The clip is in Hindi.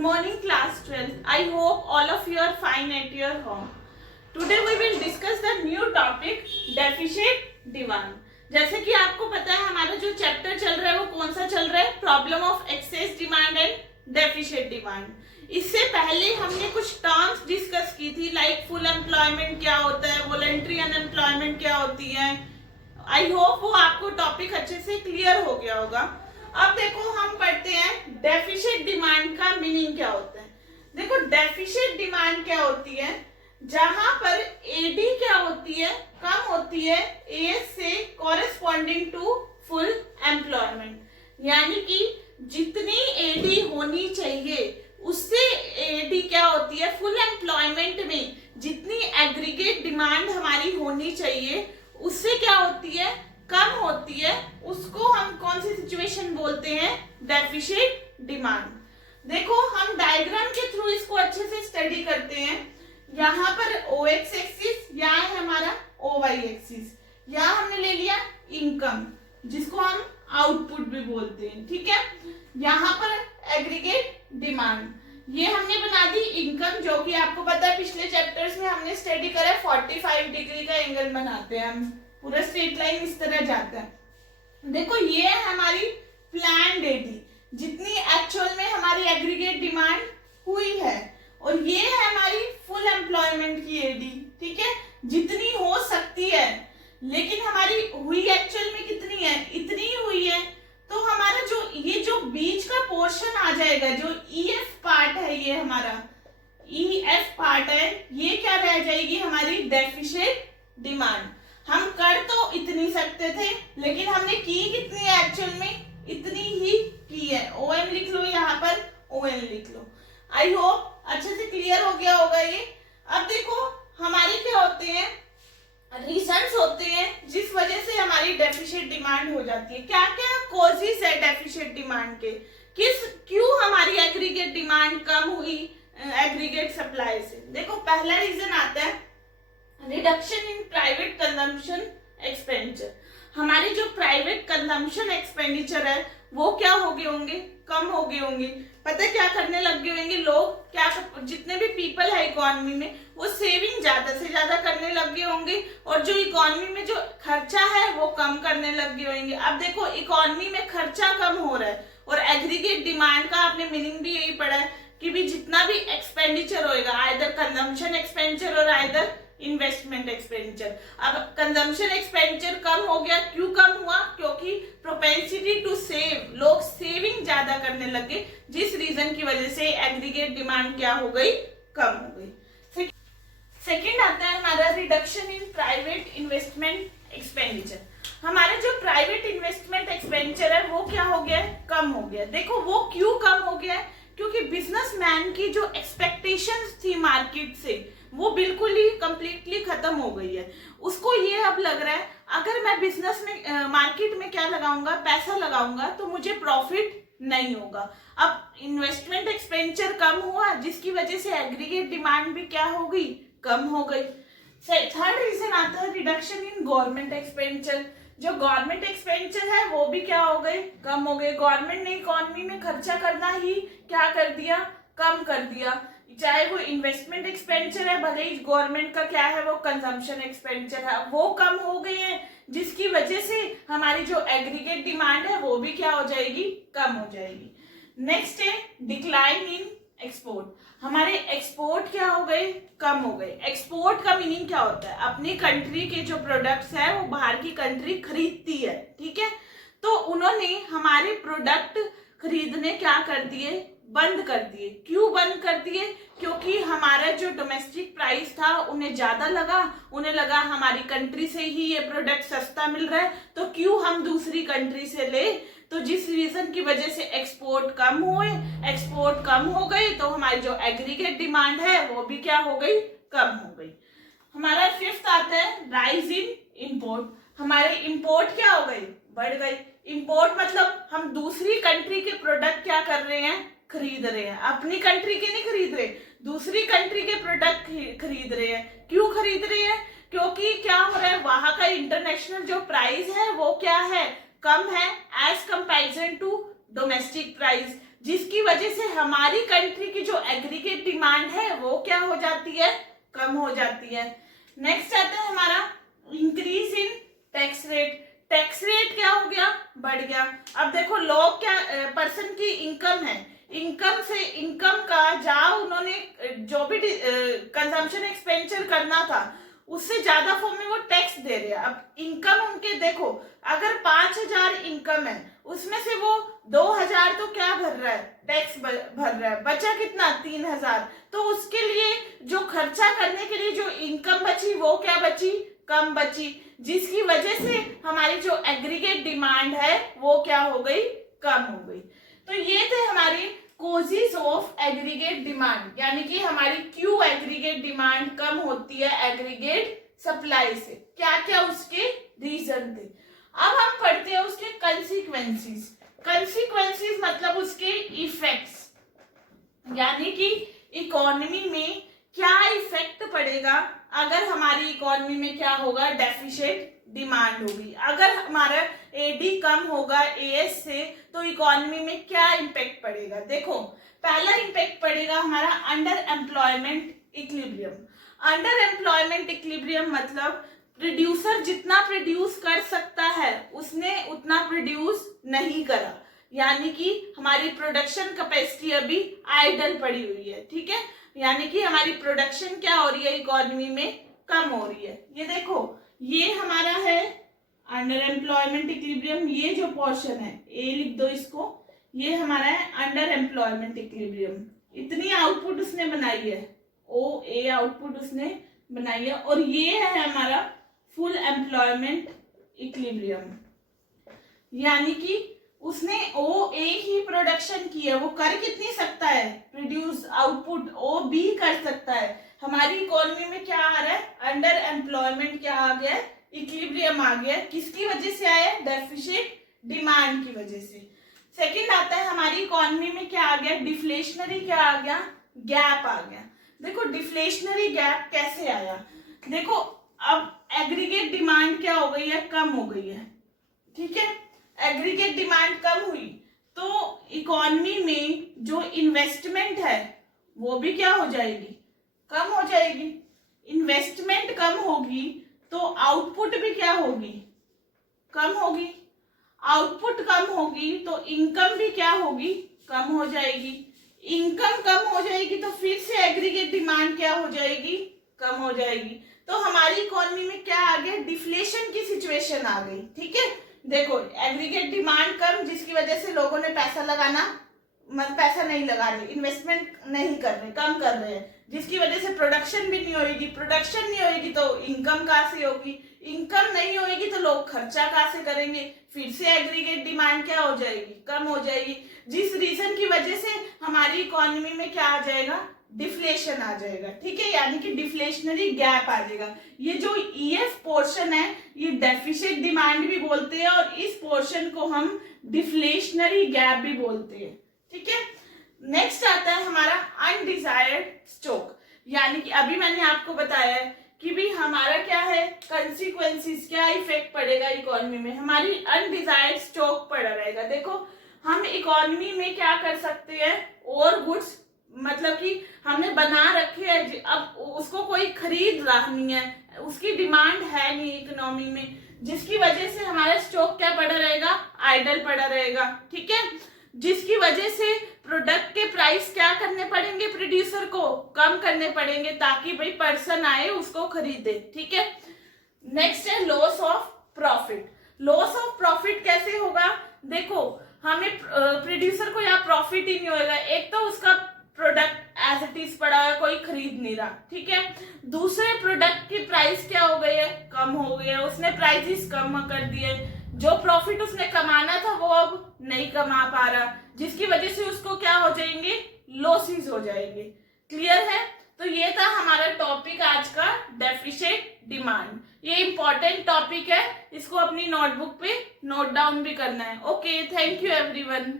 morning class 12. I hope all of you are fine at your home. Today we will discuss the new topic deficit demand. जैसे कि आपको पता है हमारा जो चैप्टर चल रहा है वो कौन सा चल रहा है, problem of excess demand and deficit demand. इससे पहले हमने कुछ टर्म्स डिस्कस की थी, लाइक फुल एम्प्लॉयमेंट क्या होता है, वॉलंटरी अनएम्प्लॉयमेंट क्या होती है। आई होप वो आपको टॉपिक अच्छे से क्लियर हो गया होगा। अब देखो हम पढ़ते हैं डेफिशिट डिमांड का मीनिंग क्या होता है। देखो डेफिशिट डिमांड क्या होती है, जहां पर एडी क्या होती है, कम होती है ए से कॉरेस्पॉन्डिंग टू फुल एम्प्लॉयमेंट, यानी कि जितनी एडी होनी चाहिए उससे एडी क्या होती है, फुल एम्प्लॉयमेंट में जितनी एग्रीगेट डिमांड हमारी होनी चाहिए उससे क्या होती है, कम होती है। उसको हम कौन सी सिचुएशन बोलते हैं, डेफिशिट डिमांड। देखो हम डायग्राम के थ्रू इसको अच्छे से स्टडी करते हैं। यहाँ पर ओ एक्स एक्सिस, यहाँ है हमारा ओ वाई एक्सिस, यहाँ हमने ले लिया इनकम जिसको हम आउटपुट भी बोलते हैं, ठीक है। यहाँ पर एग्रीगेट डिमांड, ये हमने बना दी इनकम, जो कि आपको पता है पिछले चैप्टर्स में हमने स्टडी करा 45 डिग्री का एंगल बनाते हैं हम, पूरा स्ट्रेट लाइन इस तरह जाता है। देखो ये है हमारी प्लान्ड एडी, जितनी एक्चुअल में हमारी एग्रीगेट डिमांड हुई है, और ये है हमारी फुल एम्प्लॉयमेंट की एडी, ठीक है, जितनी हो सकती है। लेकिन हमारी हुई एक्चुअल में कितनी है, इतनी हुई है। तो हमारा जो ये जो बीच का पोर्शन आ जाएगा, जो ईएफ पार्ट है, ये हमारा ईएफ पार्ट है, ये क्या रह जाएगी, हमारी डेफिशिट डिमांड। हम कर तो इतनी सकते थे, लेकिन हमने की कितनी है एक्चुअल में, इतनी ही की है। ओएम लिख लो, यहाँ पर ओएन लिख लो। आई होप अच्छे से क्लियर हो गया होगा ये। अब देखो हमारे क्या होते हैं, रीजंस होते हैं जिस वजह से हमारी डेफिशिट डिमांड हो जाती है। क्या क्या कॉजेस है डेफिशिट डिमांड के, क्यों हमारी एग्रीगेट डिमांड कम हुई एग्रीगेट सप्लाई से। देखो पहला रीजन आता है reduction in private consumption expenditure. हमारे जो प्राइवेट कंजम्पशन एक्सपेंडिचर है वो क्या हो गए होंगे, कम हो गए होंगे। पता है क्या करने लग गए होंगे लोग, क्या जितने भी पीपल है इकोनॉमी में वो सेविंग ज्यादा से ज्यादा करने लग गए होंगे, और जो इकोनॉमी में जो खर्चा है वो कम करने लग गए होंगे। अब देखो इकोनॉमी में खर्चा कम हो रहा है, और एग्रीगेट डिमांड का आपने मीनिंग भी यही पढ़ा है कि भी जितना भी एक्सपेंडिचर होएगा, आइदर कंजम्पशन एक्सपेंडिचर और आइदर इन्वेस्टमेंट एक्सपेंडिचर। अब कंजम्पशन एक्सपेंडिचर कम हो गया, क्यों कम हुआ, क्योंकि प्रोपेंसिटी टू सेव, लोग सेविंग ज्यादा करने लगे, जिस रीजन की वजह से एग्रीगेट डिमांड क्या हो गई, कम हो गई। सेकंड आता है हमारा reduction in private investment expenditure. हमारा जो प्राइवेट इन्वेस्टमेंट एक्सपेंडिचर है वो क्या हो गया, कम हो गया। देखो वो क्यों कम हो गया है, क्योंकि बिजनेसमैन की जो एक्सपेक्टेशंस थी मार्केट से वो बिल्कुल ही कंप्लीटली खत्म हो गई है। उसको ये अब लग रहा है अगर मैं बिजनेस में मार्केट में क्या लगाऊंगा, पैसा लगाऊंगा, तो मुझे प्रॉफिट नहीं होगा। अब इन्वेस्टमेंट एक्सपेंडिचर कम हुआ, जिसकी वजह से एग्रीगेट डिमांड भी क्या हो गई, कम हो गई। थर्ड रीजन आता है रिडक्शन इन गवर्नमेंट एक्सपेंडिचर। जो गवर्नमेंट एक्सपेंडिचर है वो भी क्या हो गए, कम हो गए। गवर्नमेंट ने इकोनॉमी में खर्चा करना ही क्या कर दिया, कम कर दिया। चाहे वो इन्वेस्टमेंट एक्सपेंडिचर है, भले ही गवर्नमेंट का क्या है वो कंजम्पशन एक्सपेंडिचर है, वो कम हो गए हैं, जिसकी वजह से हमारी जो एग्रीगेट डिमांड है वो भी क्या हो जाएगी, कम हो जाएगी। नेक्स्ट है डिक्लाइन इन एक्सपोर्ट। हमारे एक्सपोर्ट क्या हो गए, कम हो गए। एक्सपोर्ट का मीनिंग क्या होता है, अपनी कंट्री के जो प्रोडक्ट्स है वो बाहर की कंट्री खरीदती है, ठीक है। तो उन्होंने हमारे प्रोडक्ट खरीदने क्या कर दिए, बंद कर दिए। क्यों बंद कर दिए, क्योंकि हमारा जो डोमेस्टिक प्राइस था उन्हें ज्यादा लगा, उन्हें लगा हमारी कंट्री से ही ये प्रोडक्ट सस्ता मिल रहा है, तो क्यों हम दूसरी कंट्री से ले। तो जिस रीजन की वजह से एक्सपोर्ट कम हुए, एक्सपोर्ट कम हो गई, तो हमारी जो एग्रीगेट डिमांड है वो भी क्या हो गई, कम हो गई। हमारा फिफ्थ आता है राइज इन इंपोर्ट। हमारे इंपोर्ट क्या हो गई, बढ़ गई। इंपोर्ट मतलब हम दूसरी कंट्री के प्रोडक्ट क्या कर रहे हैं, खरीद रहे हैं। अपनी कंट्री के नहीं खरीद रहे, दूसरी कंट्री के प्रोडक्ट खरीद रहे हैं। क्यों खरीद रहे हैं, क्योंकि क्या हो रहा है, वहां का इंटरनेशनल जो प्राइस है वो क्या है, कम है as comparison to domestic price. जिसकी वजह से हमारी कंट्री की जो एग्रीगेट डिमांड है वो क्या हो जाती है, कम हो जाती है। नेक्स्ट आता है हमारा increase in tax rate. Tax rate क्या हो गया, बढ़ गया। अब देखो लोग क्या, पर्सन की इनकम है, इनकम से इनकम का जहाँ उन्होंने जो भी कंजम्पशन एक्सपेंडिचर करना था उससे ज्यादा फॉर्म में वो टैक्स दे रहे हैं। अब इनकम उनके देखो, अगर 5,000 इनकम है उसमें से वो 2,000 तो क्या भर रहा है, टैक्स भर रहा है, बचा कितना 3,000। तो उसके लिए जो खर्चा करने के लिए जो इनकम बची वो क्या बची, कम बची, जिसकी वजह से हमारी जो एग्रीगेट डिमांड है वो क्या हो गई, कम हो गई। तो ये थे हमारे कोजेस ऑफ एग्रीगेट डिमांड, यानी कि हमारी क्यों एग्रीगेट डिमांड कम होती है एग्रीगेट सप्लाई से, क्या क्या उसके रीजन थे। अब हम पढ़ते हैं उसके कंसीक्वेंसेस। कंसीक्वेंसेस मतलब उसके इफेक्ट्स, यानी कि इकोनॉमी में क्या इफेक्ट पड़ेगा अगर हमारी इकोनॉमी में क्या होगा, डेफिशिएट डिमांड होगी। अगर हमारा एडी कम होगा एएस से तो इकोनॉमी में क्या इम्पैक्ट पड़ेगा। देखो पहला इम्पैक्ट पड़ेगा हमारा under employment equilibrium. Under employment equilibrium मतलब प्रोड्यूसर जितना प्रोड्यूस कर सकता है उसने उतना प्रोड्यूस नहीं करा, यानी कि हमारी प्रोडक्शन कैपेसिटी अभी आइडल पड़ी हुई है। ठीक है, यानी कि हमारी प्रोडक्शन क्या हो रही है, इकोनॉमी में कम हो रही है। ये देखो ये हमारा है अंडर एम्प्लॉयमेंट इक्विलिब्रियम, ये जो पोर्शन है ए लिख दो इसको, ये हमारा है अंडर एम्प्लॉयमेंट इक्विलिब्रियम। इतनी आउटपुट उसने बनाई है, ओ ए आउटपुट उसने बनाई है, और ये है हमारा फुल एम्प्लॉयमेंट इक्विलिब्रियम, यानी कि उसने ओ ए ही प्रोडक्शन की है, वो कर कितनी सकता है, प्रोड्यूस आउटपुट ओ बी कर सकता है। हमारी इकोनॉमी में क्या आ रहा है, अंडर एम्प्लॉयमेंट क्या आ गया, इक्विलिब्रियम आ गया। किसकी वजह से आया, डेफिशिएट डिमांड की वजह से। सेकंड आता है हमारी इकोनॉमी में क्या आ गया, डिफ्लेशनरी क्या आ गया, गैप आ गया। देखो डिफ्लेशनरी गैप कैसे आया, देखो अब एग्रीगेट डिमांड क्या हो गई है, कम हो गई है। ठीक है, एग्रीगेट डिमांड कम हुई तो इकोनॉमी में जो इन्वेस्टमेंट है वो भी क्या हो जाएगी, कम हो जाएगी। इन्वेस्टमेंट कम होगी तो आउटपुट भी क्या होगी, कम होगी। आउटपुट कम होगी तो इनकम भी क्या होगी, कम हो जाएगी। इनकम कम हो जाएगी तो फिर से एग्रीगेट डिमांड क्या हो जाएगी, कम हो जाएगी। तो हमारी इकोनॉमी में क्या आ गया, डिफ्लेशन की सिचुएशन आ गई। ठीक है, देखो एग्रीगेट डिमांड कम, जिसकी वजह से लोगों ने पैसा लगाना, मतलब पैसा नहीं लगा रहे, इन्वेस्टमेंट नहीं कर रहे, कम कर रहे हैं, जिसकी वजह से प्रोडक्शन भी नहीं होगी। प्रोडक्शन नहीं होगी तो इनकम कहाँ से होगी, इनकम नहीं होगी तो लोग खर्चा कहाँ से करेंगे, फिर से एग्रीगेट डिमांड क्या हो जाएगी, कम हो जाएगी, जिस रीजन की वजह से हमारी इकोनॉमी में क्या आ जाएगा, डिफ्लेशन आ जाएगा। ठीक है, यानी कि डिफ्लेशनरी गैप आ जाएगा। ये जो ईएफ पोर्शन है ये डेफिशिएट डिमांड भी बोलते हैं और इस पोर्शन को हम डिफ्लेशनरी गैप भी बोलते हैं। ठीक है, नेक्स्ट आता है हमारा अनडिजायर्ड स्टॉक, यानी कि अभी मैंने आपको बताया है कि भी हमारा क्या है, कंसिक्वेंसेस, क्या इफेक्ट पड़ेगा इकोनॉमी में, हमारी अनडिजायर्ड स्टॉक पड़ा रहेगा। देखो हम इकोनॉमी में क्या कर सकते हैं, और गुड्स मतलब कि हमने बना रखे है, अब उसको कोई खरीद रहा नहीं है, उसकी डिमांड है नहीं इकोनॉमी में, जिसकी वजह से हमारा स्टॉक क्या पड़ा रहेगा, आइडल पड़ा रहेगा। ठीक है, जिसकी वजह से प्रोडक्ट के प्राइस क्या करने पड़ेंगे, प्रोड्यूसर को कम करने पड़ेंगे ताकि भाई पर्सन आए उसको खरीदे। ठीक है, नेक्स्ट है loss of profit. Loss of profit कैसे होगा, देखो हमें प्रोड्यूसर को यहाँ प्रॉफिट ही नहीं होगा, एक तो उसका प्रोडक्ट एज इट इज पड़ा है, कोई खरीद नहीं रहा। ठीक है, दूसरे प्रोडक्ट की प्राइस क्या हो गई है, कम हो गई है, उसने प्राइसेस कम कर दिए, जो प्रॉफिट उसने कमाना था वो अब नहीं कमा पा रहा, जिसकी वजह से उसको क्या हो जाएंगे, लॉसेस हो जाएंगे। क्लियर है, तो ये था हमारा टॉपिक आज का, डेफिशिएट डिमांड। ये इंपॉर्टेंट टॉपिक है, इसको अपनी नोटबुक पे नोट डाउन भी करना है। Okay, thank you everyone.